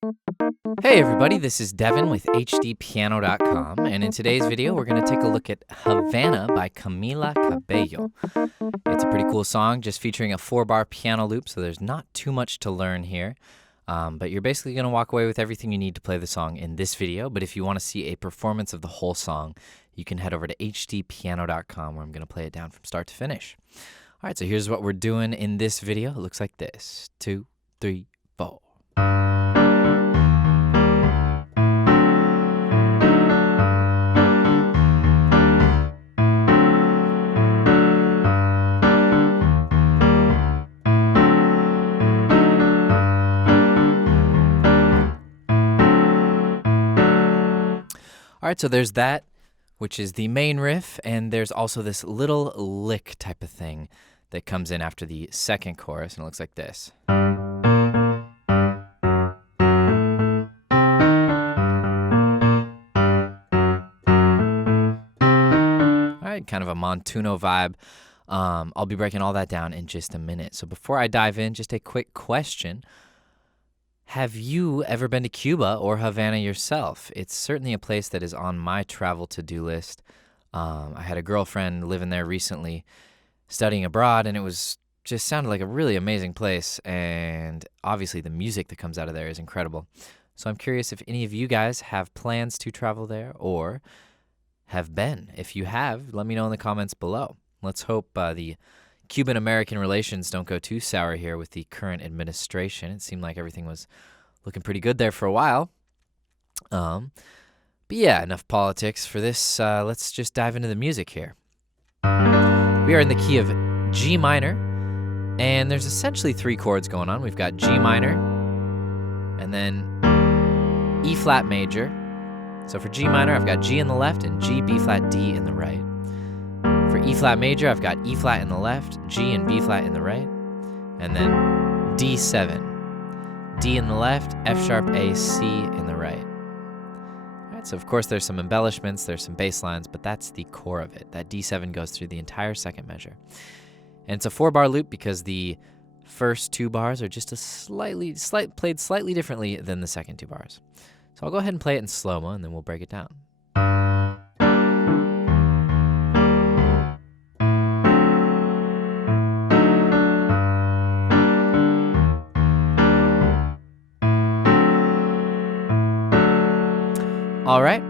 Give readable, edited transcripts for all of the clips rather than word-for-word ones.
Hey everybody, this is Devin with HDpiano.com, and in today's video we're going to take a look at Havana by Camila Cabello. It's a pretty cool song, just featuring a 4-bar piano loop, so there's not too much to learn here. But you're basically going to walk away with everything you need to play the song in this video. But if you want to see a performance of the whole song, you can head over to HDpiano.com, where I'm going to play it down from start to finish. All right, so here's what we're doing in this video. It looks like this. 2, 3, 4. All right, so there's that, which is the main riff, and there's also this little lick type of thing that comes in after the second chorus, and it looks like this. All right, kind of a Montuno vibe. I'll be breaking all that down in just a minute. So before I dive in, just a quick question. Have you ever been to Cuba or Havana yourself? It's certainly a place that is on my travel to-do list. I had a girlfriend living there recently, studying abroad, and it was just sounded like a really amazing place. And obviously the music that comes out of there is incredible. So I'm curious if any of you guys have plans to travel there or have been. If you have, let me know in the comments below. Let's hope the Cuban-American relations don't go too sour here with the current administration. It seemed like everything was looking pretty good there for a while. But yeah, enough politics for this. Let's just dive into the music here. We are in the key of G minor, and there's essentially 3 chords going on. We've got G minor, and then E flat major. So for G minor, I've got G in the left and G, B flat, D in the right. For E flat major, I've got E flat in the left, G and B flat in the right, and then D7, D in the left, F sharp, A, C in the right. All right, so of course there's some embellishments, there's some bass lines, but that's the core of it. That D7 goes through the entire second measure. And it's a 4-bar loop because the first 2 bars are just played slightly differently than the second 2 bars. So I'll go ahead and play it in slow-mo, and then we'll break it down. All right,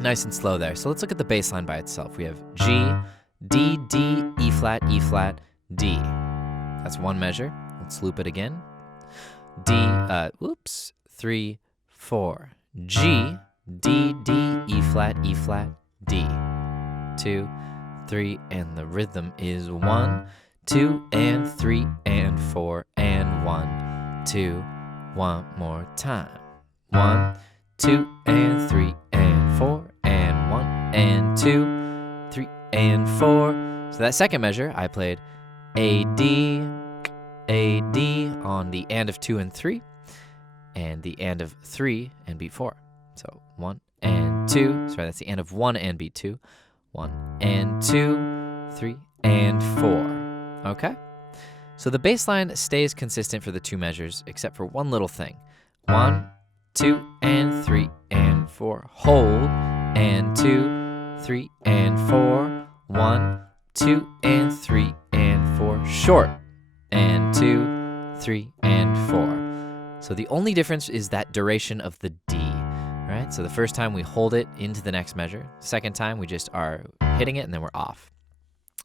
nice and slow there. So let's look at the bass line by itself. We have G, D, D, E flat, D. That's 1 measure. Let's loop it again. D, 3, 4. G, D, D, E flat, D. 2, 3, and the rhythm is 1, 2, and 3, and 4, and 1, 2. One more time. 1, 2, and 3, and 4, and 1, and 2, 3, and 4. So that second measure, I played A, D on the and of 2 and 3, and the and of 3 and beat 4. So 1 and 2, sorry, that's the and of 1 and beat 2. 1 and 2, 3, and 4. Okay? So the bass line stays consistent for the 2 measures, except for one little thing. 1, 2, and 3, and 4. Hold, and 2, 3, and 4. 1, 2, and 3, and 4. Short, and 2, 3, and 4. So the only difference is that duration of the D, right? So the first time we hold it into the next measure. Second time we just are hitting it, and then we're off.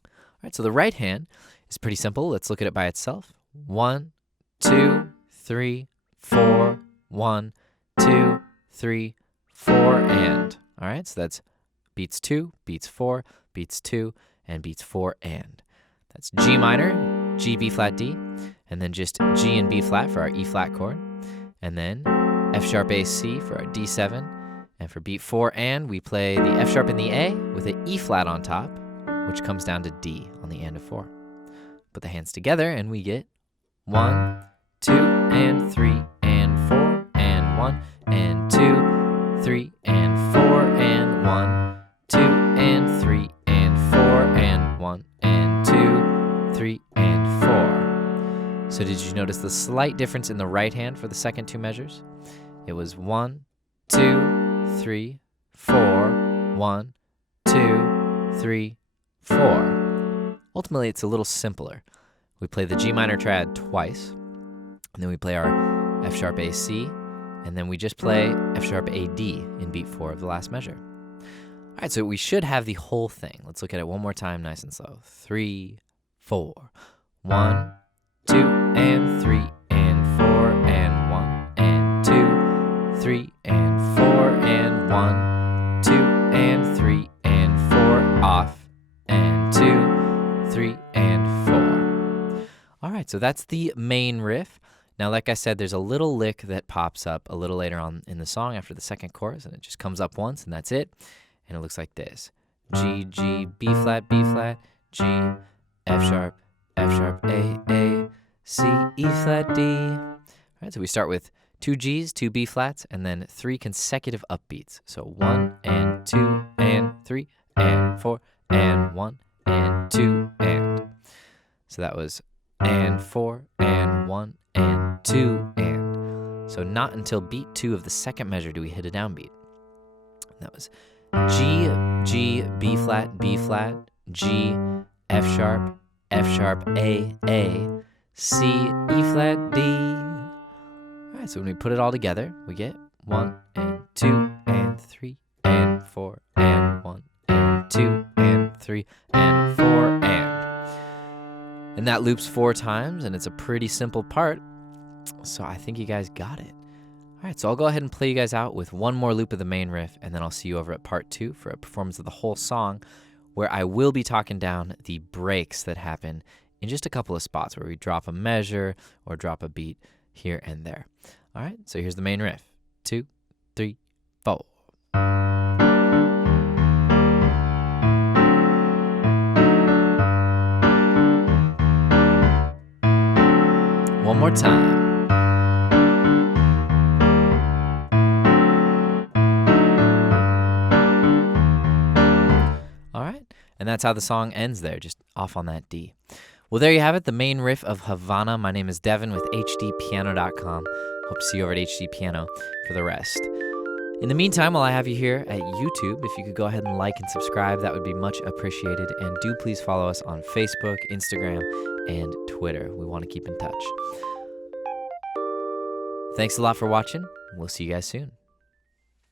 All right, so the right hand is pretty simple. Let's look at it by itself. 1, 2, 3, 4, 1, 2, 3, 4, and. All right, so that's beats 2, beats 4, beats 2, and beats 4, and. That's G minor, G, B flat, D, and then just G and B flat for our E flat chord, and then F sharp, A, C for our D7, and for beat 4, and we play the F sharp and the A with an E flat on top, which comes down to D on the and of 4. Put the hands together, and we get 1, 2, and 3, and 4, and 1, and 2, 3, and 4, and 1, 2, and 3, and 4, and 1, and 2, 3, and 4. So did you notice the slight difference in the right hand for the second two measures. It was 1, 2, 3, 4, 1, 2, 3, 4. Ultimately, it's a little simpler. We play the G minor triad twice, and then we play our F sharp A C, and then we just play F sharp A D in beat 4 of the last measure. All right, so we should have the whole thing. Let's look at it one more time, nice and slow. 3, 4. 1, 2, and 3, and 4, and 1, and 2, 3, and 4, and 1, 2, and 3, and 4, off, and 2, 3, and 4. All right, so that's the main riff. Now, like I said, there's a little lick that pops up a little later on in the song after the second chorus, and it just comes up once, and that's it. And it looks like this. G, G, B flat, G, F sharp, A, C, E flat, D. All right, so we start with 2 Gs, 2 B flats, and then 3 consecutive upbeats. So 1 and 2 and 3 and 4 and 1 and 2 and. So that was and 4 and 1 and 2 and. So not until beat 2 of the second measure do we hit a downbeat. That was G, G, B flat, G, F sharp, A, C, E flat, D. All right, so when we put it all together, we get 1 and 2 and 3 and 4 and 1 and 2 and 3 and 4 and. And that loops 4 times, and it's a pretty simple part. So I think you guys got it. All right, so I'll go ahead and play you guys out with one more loop of the main riff, and then I'll see you over at part 2 for a performance of the whole song, where I will be talking down the breaks that happen in just a couple of spots where we drop a measure or drop a beat here and there. All right, so here's the main riff. 2, 3, 4. One more time. And that's how the song ends there, just off on that D. Well, there you have it, the main riff of Havana. My name is Devin with HDpiano.com. Hope to see you over at HDpiano for the rest. In the meantime, while I have you here at YouTube, if you could go ahead and like and subscribe, that would be much appreciated. And do please follow us on Facebook, Instagram, and Twitter. We want to keep in touch. Thanks a lot for watching. We'll see you guys soon.